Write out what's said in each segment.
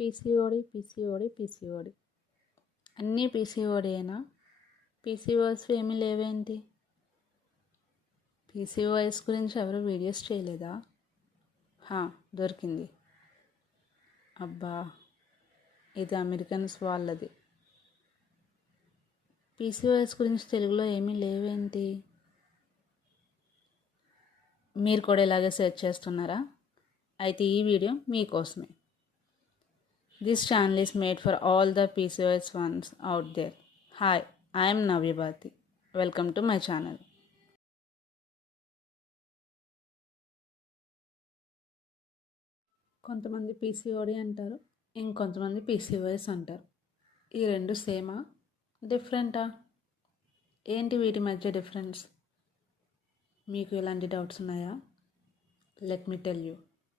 PCOD అన్నీ పీసీఓడేనా? PCOS ఏమీ లేవేంటి? PCOS గురించి ఎవరు వీడియోస్ చేయలేదా? దొరికింది. అబ్బా, ఇది అమెరికన్స్ వాళ్ళది. పీసీఓఎస్ గురించి తెలుగులో ఏమీ లేవేంటి? మీరు కూడా ఇలాగే సెర్చ్ చేస్తున్నారా? అయితే ఈ వీడియో మీకోసమే. This channel is made for all the PCOS ones out there. Hi, I am Navya Bharti. Welcome to my channel. కొంతమంది పీసీఓడి అంటారు, ఇంకొంతమంది పీసీఓఎస్ అంటారు. ఈ రెండు సేమా, డిఫరెంటా? ఏంటి వీటి మధ్య డిఫరెన్స్? మీకు ఎలాంటి డౌట్స్ ఉన్నాయా? Let me tell you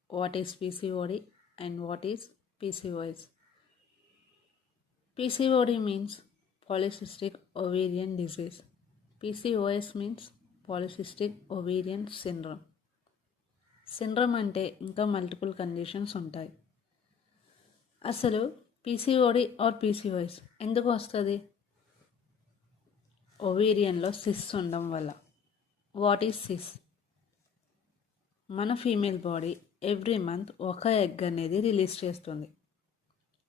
what is PCOD and what is PCOS. PCOD means polycystic ovarian disease. PCOS means polycystic ovarian syndrome. Syndrome అంటే ఇంకా మల్టిపుల్ కండిషన్స్ ఉంటాయి. అసలు పీసీఓడి ఆర్ పీసీఓఎస్ ఎందుకు వస్తుంది? ఒవేరియన్లో సిస్ ఉండడం వల్ల. What is cyst? మన female body every month ఒక ఎగ్ అనేది రిలీజ్ చేస్తుంది.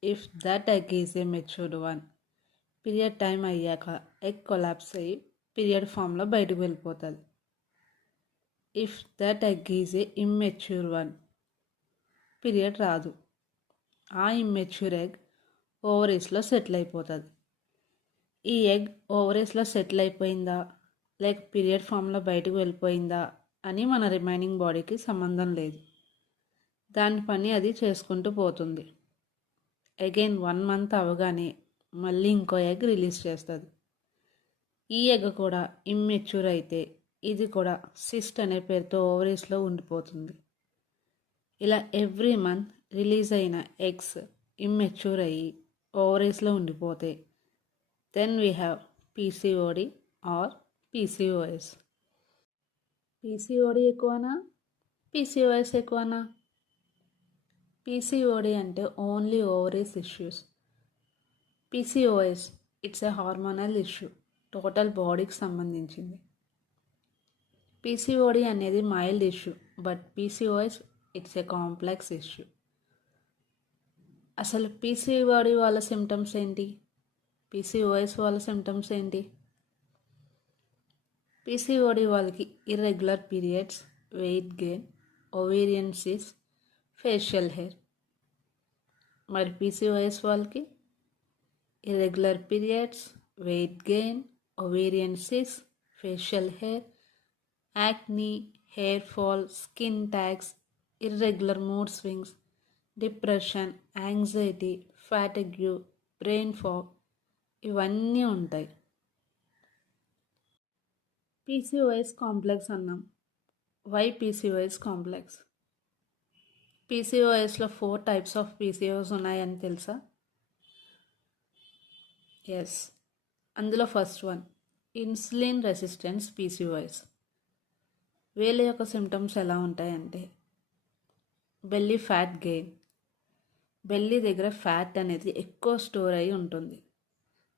If that egg is a matured one, period time అయ్యాక ఎగ్ కొలాప్స్ అయ్యి పీరియడ్ ఫామ్లో బయటకు వెళ్ళిపోతుంది. If that egg is a immature one, period రాదు. ఆ ఇమ్మెచ్యూర్ ఎగ్ ఓవరీస్లో సెటిల్ అయిపోతుంది. ఈ ఎగ్ ఓవరీస్లో సెటిల్ అయిపోయిందా లేక పీరియడ్ ఫామ్లో బయటకు వెళ్ళిపోయిందా అని మన రిమైనింగ్ బాడీకి సంబంధం లేదు. దాని పని అది చేసుకుంటూ పోతుంది. అగైన్ 1 మంత్ అవగానే మళ్ళీ ఇంకో ఎగ్ రిలీజ్ చేస్తుంది. ఈ ఎగ్ కూడా ఇమ్మెచ్యూర్ అయితే ఇది కూడా సిస్ట్ అనే పేరుతో ఓవరీస్లో ఉండిపోతుంది. ఇలా ఎవ్రీ మంత్ రిలీజ్ అయిన ఎగ్స్ ఇమ్మెచ్యూర్ అయ్యి ఓవరీస్లో ఉండిపోతే then we have PCOD or PCOS. PCOD ఎక్కువనా, పీసీఓఎస్ ఎక్కువనా? పీసీఓడి అంటే only ovaries issues. PCOS it's a hormonal issue, total బాడీకి సంబంధించింది. పీసీఓడి అనేది mild issue, but PCOS it's a complex issue. అసలు పీసీఓడి వాళ్ళ సిమ్టమ్స్ ఏంటి? పీసీఓఎస్ వాళ్ళ సిమ్టమ్స్ ఏంటి? పీసీఓడి వాళ్ళకి irregular periods, weight gain, ovarian cyst, facial hair. మరి పీసీఓఎస్ వాళ్ళకి irregular periods, weight gain, ovarian cyst, facial hair, acne, hair fall, skin tags, irregular mood swings, depression, anxiety, fatigue, brain fog ఇవన్నీ ఉంటాయి. PCOS complex అన్నాం. Why PCOS complex? పీసీఓఎస్లో 4 types of PCOS ఉన్నాయని తెలుసా? Yes, అందులో first one insulin resistance PCOS. వీళ్ళ యొక్క symptoms ఎలా ఉంటాయంటే బెల్లీ ఫ్యాట్ గెయిన్, బెల్లీ దగ్గర ఫ్యాట్ అనేది ఎక్కువ స్టోర్ అయి ఉంటుంది.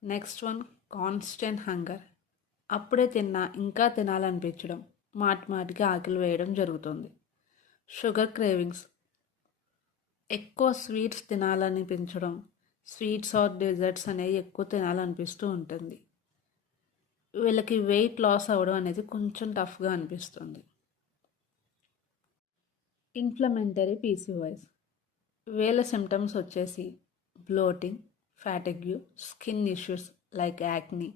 నెక్స్ట్ వన్ కాన్స్టెంట్ హంగర్, అప్పుడే తిన్నా ఇంకా తినాలనిపించడం, మాటిమాటికి ఆకలి వేయడం జరుగుతుంది. షుగర్ క్రేవింగ్స్, ఎక్కువ స్వీట్స్ తినాలనిపించడం, స్వీట్స్ ఆర్ డెజర్ట్స్ అనేవి ఎక్కువ తినాలనిపిస్తూ ఉంటుంది. వీళ్ళకి వెయిట్ లాస్ అవ్వడం అనేది కొంచెం టఫ్గా అనిపిస్తుంది. ఇన్ఫ్లమెంటరీ పీసీఓఎస్, వీళ్ళ సిమ్టమ్స్ వచ్చేసి bloating, fatigue, skin issues like acne,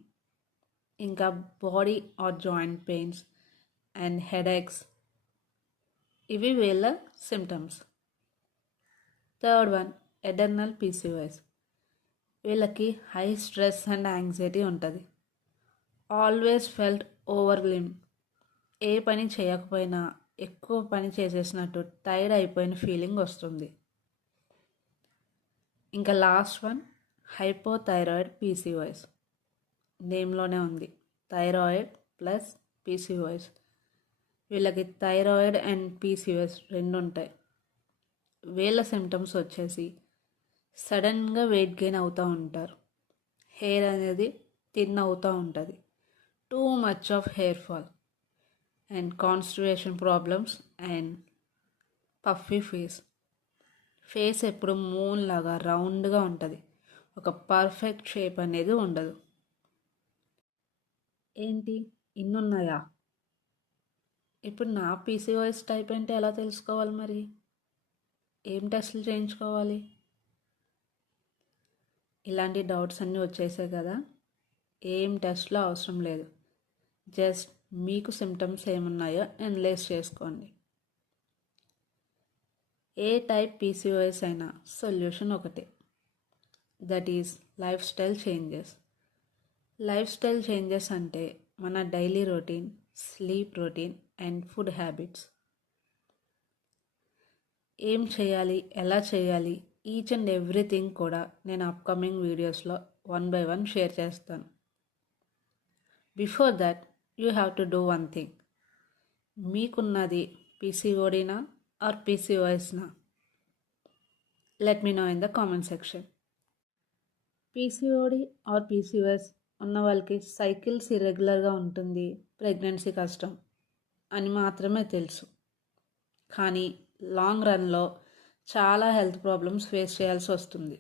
ఇంకా body or joint pains and headaches. ఇవి వీళ్ళ symptoms. Third one adrenal PCOS, వీళ్ళకి హై స్ట్రెస్ అండ్ యాంగ్జైటీ ఉంటుంది. ఆల్వేస్ ఫెల్ట్ ఓవర్వెల్మింగ్, ఏ పని చేయకపోయినా ఎక్కువ పని చేసేసినట్టు టైర్డ్ అయిపోయిన ఫీలింగ్ వస్తుంది. ఇంకా లాస్ట్ వన్ హైపోథైరాయిడ్ పీసీఓఎస్. నేమ్లోనే ఉంది, థైరాయిడ్ ప్లస్ పీసీఓఎస్. వీళ్ళకి థైరాయిడ్ అండ్ పీసీఓఎస్ రెండు ఉంటాయి. వీళ్ళ సిమ్టమ్స్ వచ్చేసి సడన్గా వెయిట్ గెయిన్ అవుతూ ఉంటారు. హెయిర్ అనేది థిన్ అవుతూ ఉంటుంది. Too much of hair fall and constipation problems and puffy face ఎప్పుడు మూన్ లాగా రౌండ్గా ఉంటుంది. ఒక పర్ఫెక్ట్ షేప్ అనేది ఉండదు. ఏంటి ఇన్నున్నాయా? ఇప్పుడు నా పీసీఓఎస్ టైప్ అంటే ఎలా తెలుసుకోవాలి మరి? ఏం టెస్టులు చేయించుకోవాలి? ఇలాంటి డౌట్స్ అన్నీ వచ్చేసాయి కదా. ఏం టెస్ట్లో అవసరం లేదు. జస్ట్ మీకు సిమ్టమ్స్ ఏమున్నాయో అనలైజ్ చేసుకోండి. ఏ టైప్ పీసీఓఎస్ అయినా సొల్యూషన్ ఒకటే, that is life style changes. Life style changes అంటే మన daily routine, sleep routine and food habits. ఏం చేయాలి, ఎలా చేయాలి, ఈచ్ అండ్ ఎవ్రీథింగ్ కూడా నేను అప్కమింగ్ వీడియోస్లో 1 by 1 షేర్ చేస్తాను. Before that you have to do one thing. మీకున్నది పీసీఓడీనా ఆర్ పీసీఓఎస్నా? Let me know in the comment section. PCOD or PCOS ఉన్న వాళ్ళకి సైకిల్స్ ఇర్రెగ్యులర్గా ఉంటుంది, ప్రెగ్నెన్సీ కష్టం అని మాత్రమే తెలుసు. కానీ లాంగ్ రన్లో చాలా హెల్త్ ప్రాబ్లమ్స్ ఫేస్ చేయాల్సి వస్తుంది.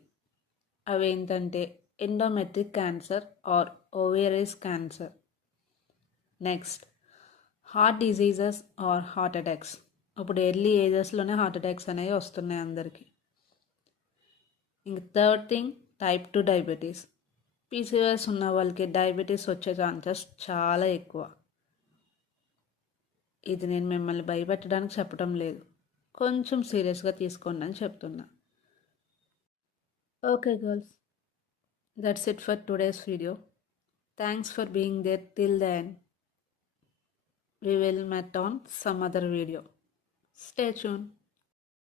అవేంటంటే endometrial cancer or ovaries cancer, next heart diseases or heart attacks. ఇప్పుడు ఎర్లీ ఏజెస్లోనే హార్ట్ అటాక్స్ అనేవి వస్తున్నాయి అందరికీ. ఇంక third thing, type 2 diabetes. PCOS ఉన్న వాళ్ళకి డయాబెటీస్ వచ్చే ఛాన్సెస్ చాలా ఎక్కువ. ఇది నేను మిమ్మల్ని భయపెట్టడానికి చెప్పడం లేదు, కొంచెం సీరియస్గా తీసుకోండి అని చెప్తున్నా. Okay girls, that's it for today's video. Thanks for being there till the end. We will meet on some other video. Stay tuned.